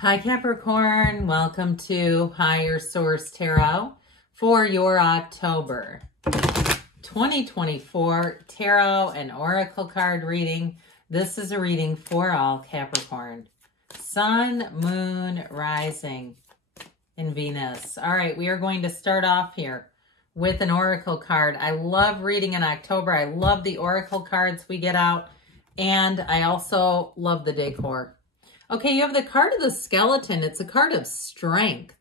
Hi Capricorn, welcome to Higher Source Tarot for your October 2024 Tarot and Oracle card reading. This is a reading for all Capricorn. Sun, Moon, Rising, and Venus. All right, we are going to start off here with an Oracle card. I love reading in October. I love the Oracle cards we get out, and I also love the decor. Okay, you have the card of the skeleton. It's a card of strength.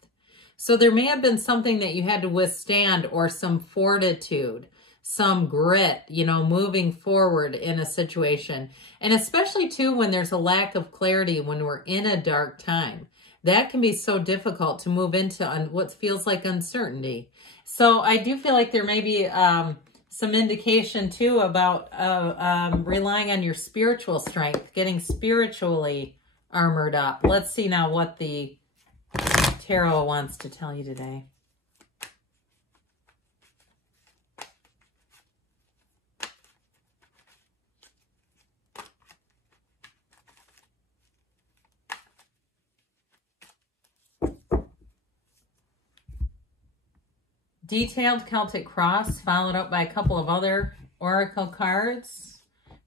So there may have been something that you had to withstand, or some fortitude, some grit, moving forward in a situation. And especially too when there's a lack of clarity, when we're in a dark time. That can be so difficult to move into what feels like uncertainty. So I do feel like there may be some indication too about relying on your spiritual strength, getting spiritually armored up. Let's see now what the tarot wants to tell you today. Detailed Celtic cross, followed up by a couple of other oracle cards.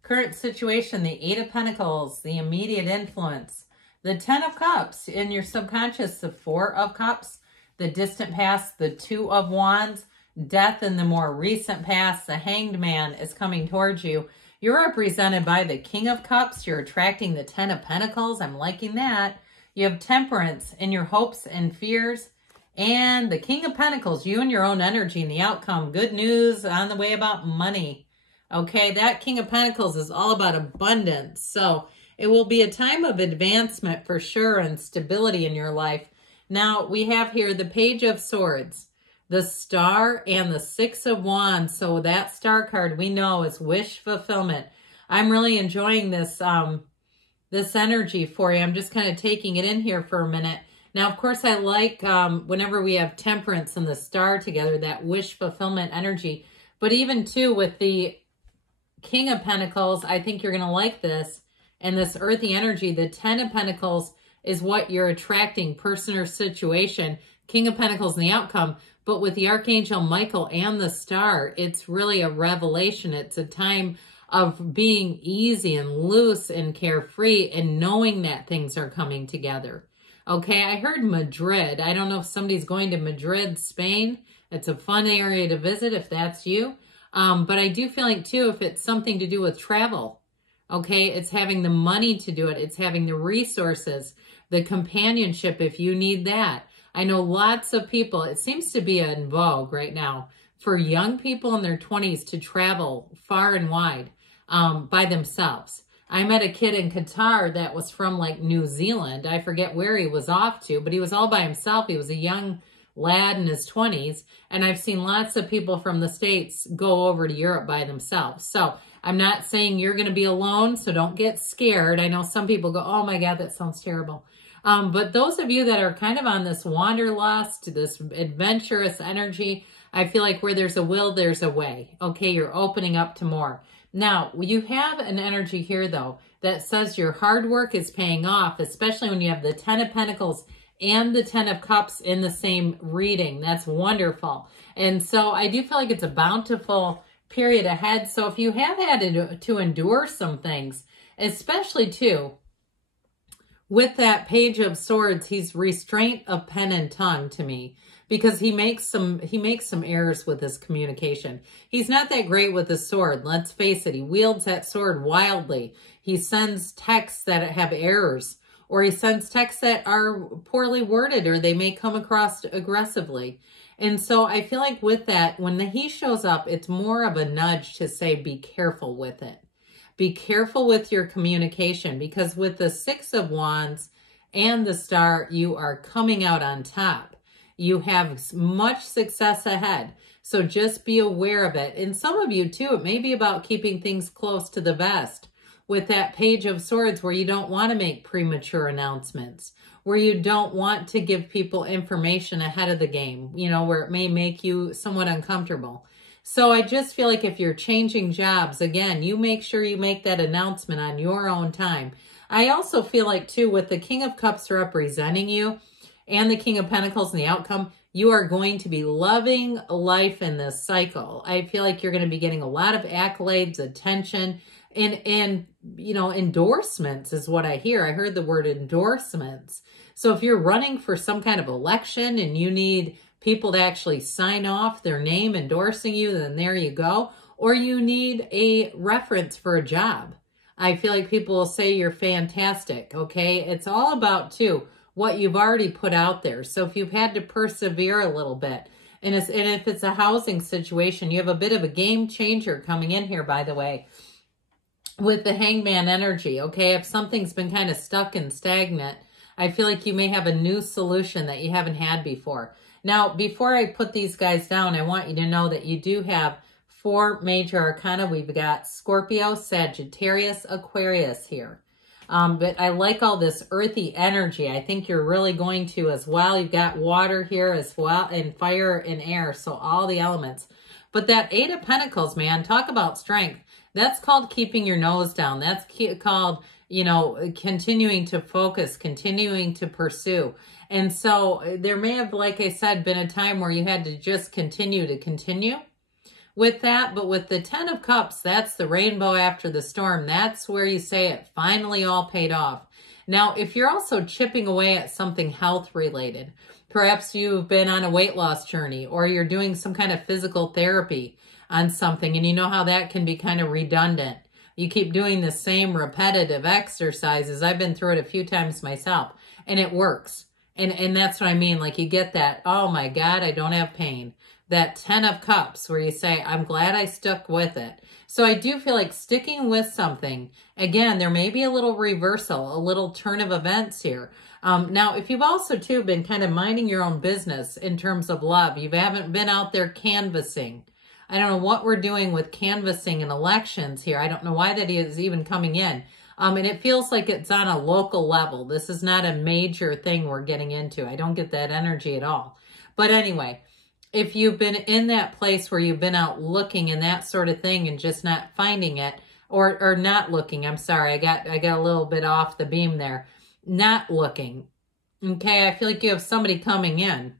Current situation, the Eight of Pentacles, the immediate influence, the Ten of Cups in your subconscious, the Four of Cups, the distant past, the Two of Wands, death in the more recent past, the Hanged Man is coming towards you. You're represented by the King of Cups. You're attracting the Ten of Pentacles. I'm liking that. You have Temperance in your hopes and fears. And the King of Pentacles, you and your own energy and the outcome. Good news on the way about money. Okay, that King of Pentacles is all about abundance. So it will be a time of advancement for sure and stability in your life. Now we have here the Page of Swords, the Star, and the Six of Wands. So that Star card we know is wish fulfillment. I'm really enjoying this, this energy for you. I'm just kind of taking it in here for a minute. Now, of course, I like whenever we have Temperance and the Star together, that wish fulfillment energy. But even too with the King of Pentacles, I think you're going to like this. And this earthy energy, the Ten of Pentacles is what you're attracting, person or situation. King of Pentacles and the outcome. But with the Archangel Michael and the Star, it's really a revelation. It's a time of being easy and loose and carefree and knowing that things are coming together. Okay, I heard Madrid. I don't know if somebody's going to Madrid, Spain. It's a fun area to visit if that's you. But I do feel like, too, if it's something to do with travel, okay, it's having the money to do it. It's having the resources, the companionship if you need that. I know lots of people, it seems to be in vogue right now for young people in their 20s to travel far and wide by themselves. I met a kid in Qatar that was from like New Zealand. I forget where he was off to, but he was all by himself. He was a young lad in his 20s. And I've seen lots of people from the States go over to Europe by themselves. So I'm not saying you're going to be alone, so don't get scared. I know some people go, oh my God, that sounds terrible. But those of you that are kind of on this wanderlust, this adventurous energy, I feel like where there's a will, there's a way. Okay, you're opening up to more. Now, you have an energy here, though, that says your hard work is paying off, especially when you have the Ten of Pentacles and the Ten of Cups in the same reading. That's wonderful. And so I do feel like it's a bountiful period ahead. So if you have had to endure some things, especially, too, with that Page of Swords, he's restraint of pen and tongue to me. Because he makes some errors with his communication. He's not that great with his sword. Let's face it. He wields that sword wildly. He sends texts that have errors, or he sends texts that are poorly worded, or they may come across aggressively. And so I feel like with that, when he shows up, it's more of a nudge to say, be careful with it. Be careful with your communication, because with the Six of Wands and the Star, you are coming out on top. You have much success ahead. So just be aware of it. And some of you too, it may be about keeping things close to the vest with that Page of Swords, where you don't want to make premature announcements, where you don't want to give people information ahead of the game, where it may make you somewhat uncomfortable. So I just feel like if you're changing jobs, again, you make sure you make that announcement on your own time. I also feel like, too, with the King of Cups representing you and the King of Pentacles and the outcome, you are going to be loving life in this cycle. I feel like you're going to be getting a lot of accolades, attention, and you know, endorsements is what I hear. I heard the word endorsements. So if you're running for some kind of election and you need people to actually sign off their name endorsing you, then there you go. Or you need a reference for a job. I feel like people will say you're fantastic, okay? It's all about, too, what you've already put out there. So if you've had to persevere a little bit, and if it's a housing situation, you have a bit of a game changer coming in here, by the way, with the Hangman energy, okay? If something's been kind of stuck and stagnant, I feel like you may have a new solution that you haven't had before. Now, before I put these guys down, I want you to know that you do have 4 major arcana. We've got Scorpio, Sagittarius, Aquarius here. But I like all this earthy energy. I think you're really going to as well. You've got water here as well, and fire and air, so all the elements. But that 8 of Pentacles, man, talk about strength. That's called keeping your nose down. That's called, you know, continuing to focus, continuing to pursue. And so there may have, like I said, been a time where you had to just continue with that. But with the 10 of Cups, that's the rainbow after the storm. That's where you say it finally all paid off. Now, if you're also chipping away at something health related, perhaps you've been on a weight loss journey, or you're doing some kind of physical therapy on something, and you know how that can be kind of redundant. You keep doing the same repetitive exercises. I've been through it a few times myself, and it works. And that's what I mean. Like, you get that, oh my God, I don't have pain. That 10 of Cups where you say, I'm glad I stuck with it. So I do feel like sticking with something, again, there may be a little reversal, a little turn of events here. Now, if you've also, too, been kind of minding your own business in terms of love, you haven't been out there canvassing. I don't know what we're doing with canvassing and elections here. I don't know why that is even coming in. And it feels like it's on a local level. This is not a major thing we're getting into. I don't get that energy at all. But anyway, if you've been in that place where you've been out looking and that sort of thing and just not finding it, or not looking, I'm sorry, I got a little bit off the beam there. Not looking. Okay, I feel like you have somebody coming in.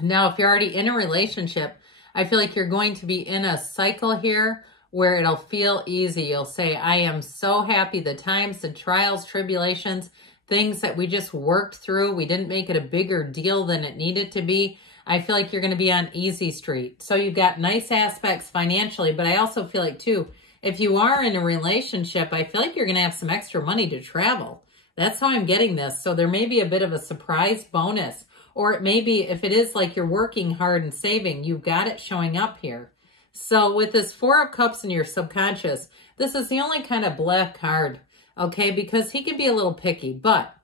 Now, if you're already in a relationship, I feel like you're going to be in a cycle here where it'll feel easy. You'll say, I am so happy. The times, the trials, tribulations, things that we just worked through, we didn't make it a bigger deal than it needed to be. I feel like you're going to be on easy street. So you've got nice aspects financially, but I also feel like, too, if you are in a relationship, I feel like you're going to have some extra money to travel. That's how I'm getting this. So there may be a bit of a surprise bonus. Or it may be, if it is like you're working hard and saving, you've got it showing up here. So with this 4 of Cups in your subconscious, this is the only kind of black card, okay? Because he can be a little picky, but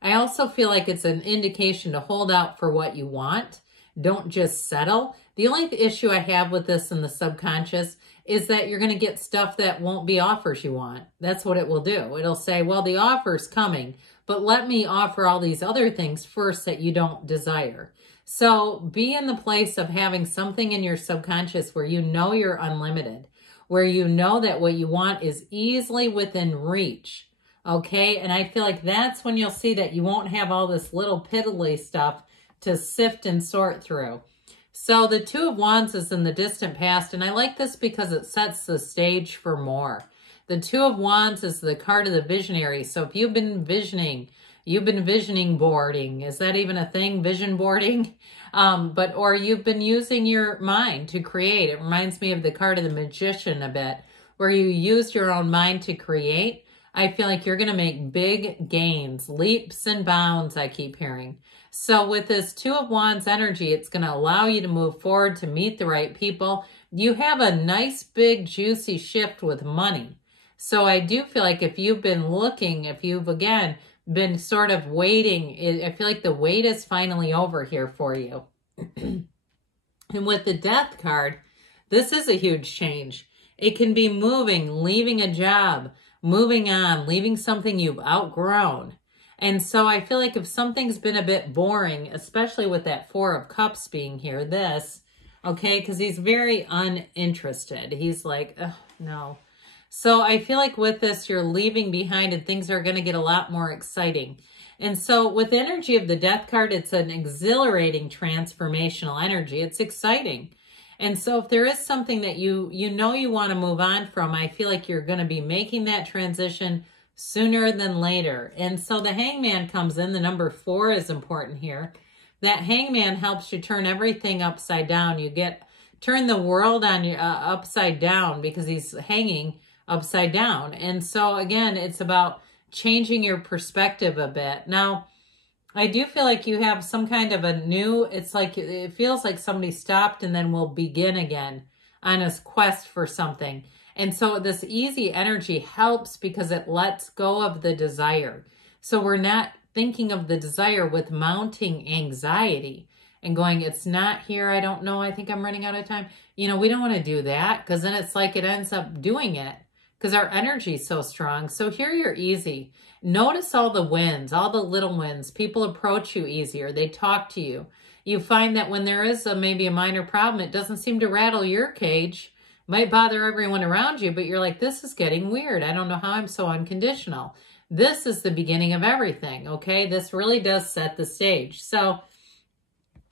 I also feel like it's an indication to hold out for what you want. Don't just settle. The only issue I have with this in the subconscious is that you're going to get stuff that won't be offers you want. That's what it will do. It'll say, well, the offer's coming, but let me offer all these other things first that you don't desire. So be in the place of having something in your subconscious where you know you're unlimited, where you know that what you want is easily within reach, okay? And I feel like that's when you'll see that you won't have all this little piddly stuff to sift and sort through. So the 2 of Wands is in the distant past, and I like this because it sets the stage for more. The 2 of Wands is the card of the visionary. So if you've been visioning boarding. Is that even a thing, vision boarding? Or you've been using your mind to create. It reminds me of the card of the magician a bit, where you use your own mind to create. I feel like you're going to make big gains, leaps and bounds, I keep hearing. So with this 2 of Wands energy, it's going to allow you to move forward, to meet the right people. You have a nice, big, juicy shift with money. So I do feel like if you've been looking, if you've, again, been sort of waiting, I feel like the wait is finally over here for you. And with the Death card, this is a huge change. It can be moving, leaving a job, moving on, leaving something you've outgrown. And so I feel like if something's been a bit boring, especially with that 4 of Cups being here, this, okay, because he's very uninterested. He's like, oh, no. So I feel like with this, you're leaving behind and things are going to get a lot more exciting. And so with the energy of the Death card, it's an exhilarating transformational energy. It's exciting. And so if there is something that you know you want to move on from, I feel like you're going to be making that transition sooner than later. And so the Hangman comes in. The number 4 is important here. That Hangman helps you turn everything upside down. You turn the world on you upside down because he's hanging upside down. And so again, it's about changing your perspective a bit. Now, I do feel like you have some kind of a new, it feels like somebody stopped and then will begin again on a quest for something. And so this easy energy helps because it lets go of the desire. So we're not thinking of the desire with mounting anxiety and going, it's not here, I don't know, I think I'm running out of time. You know, we don't want to do that because then it's like it ends up doing it because our energy is so strong. So here you're easy. Notice all the wins, all the little wins. People approach you easier. They talk to you. You find that when there is maybe a minor problem, it doesn't seem to rattle your cage. Might bother everyone around you, but you're like, this is getting weird. I don't know how I'm so unconditional. This is the beginning of everything, okay? This really does set the stage. So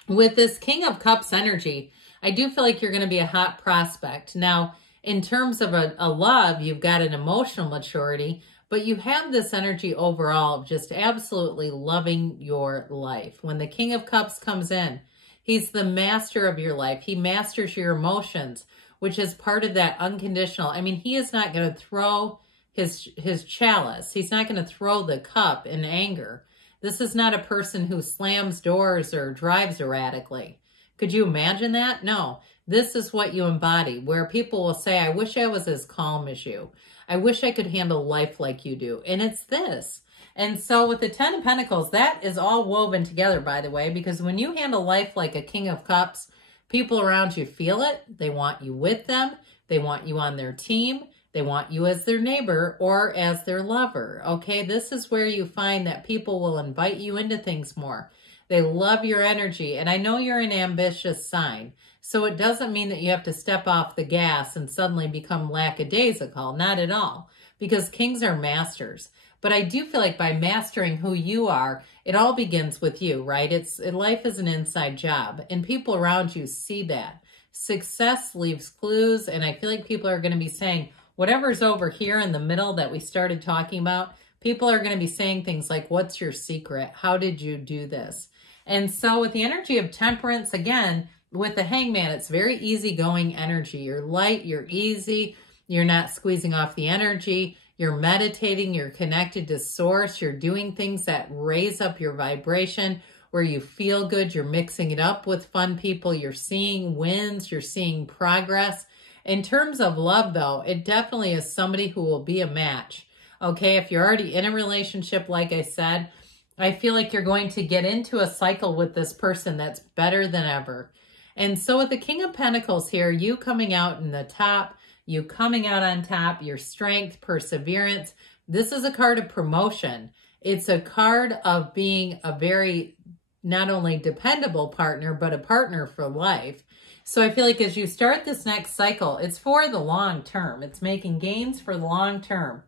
with this King of Cups energy, I do feel like you're going to be a hot prospect. Now, in terms of a love, you've got an emotional maturity, but you have this energy overall of just absolutely loving your life. When the King of Cups comes in, he's the master of your life. He masters your emotions, which is part of that unconditional. I mean, he is not going to throw his chalice. He's not going to throw the cup in anger. This is not a person who slams doors or drives erratically. Could you imagine that? No. This is what you embody, where people will say, I wish I was as calm as you. I wish I could handle life like you do. And it's this. And so with the 10 of Pentacles, that is all woven together, by the way, because when you handle life like a King of Cups, people around you feel it. They want you with them. They want you on their team. They want you as their neighbor or as their lover. Okay, this is where you find that people will invite you into things more. They love your energy. And I know you're an ambitious sign. So it doesn't mean that you have to step off the gas and suddenly become lackadaisical. Not at all. Because kings are masters. But I do feel like by mastering who you are, it all begins with you, right? Life is an inside job. And people around you see that. Success leaves clues. And I feel like people are going to be saying, whatever's over here in the middle that we started talking about, people are going to be saying things like, what's your secret? How did you do this? And so with the energy of temperance, again, with the Hangman, it's very easygoing energy. You're light, you're easy, you're not squeezing off the energy, you're meditating, you're connected to source, you're doing things that raise up your vibration, where you feel good, you're mixing it up with fun people, you're seeing wins, you're seeing progress. In terms of love, though, it definitely is somebody who will be a match. Okay, if you're already in a relationship, like I said, I feel like you're going to get into a cycle with this person that's better than ever. And so with the King of Pentacles here, you coming out in the top, you coming out on top, your strength, perseverance. This is a card of promotion. It's a card of being a very, not only dependable partner, but a partner for life. So I feel like as you start this next cycle, it's for the long term. It's making gains for the long term.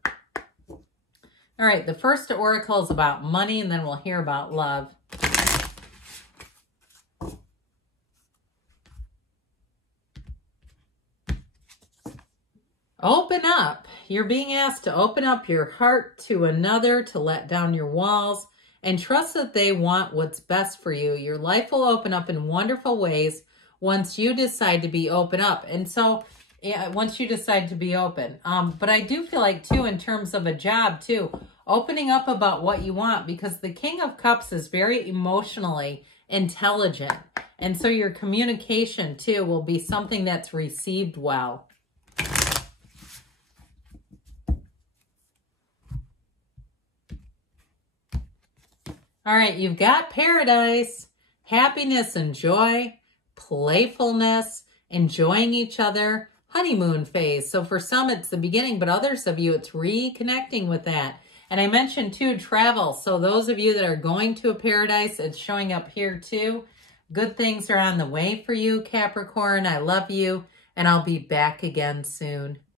All right, the first oracle is about money, and then we'll hear about love. Open up. You're being asked to open up your heart to another, to let down your walls, and trust that they want what's best for you. Your life will open up in wonderful ways once you decide to be open up. And so, yeah, once you decide to be open. But I do feel like, too, in terms of a job, too, opening up about what you want, because the King of Cups is very emotionally intelligent. And so your communication, too, will be something that's received well. All right, you've got paradise, happiness and joy, playfulness, enjoying each other, honeymoon phase. So for some, it's the beginning, but others of you, it's reconnecting with that. And I mentioned, too, travel. So those of you that are going to a paradise, it's showing up here, too. Good things are on the way for you, Capricorn. I love you, and I'll be back again soon.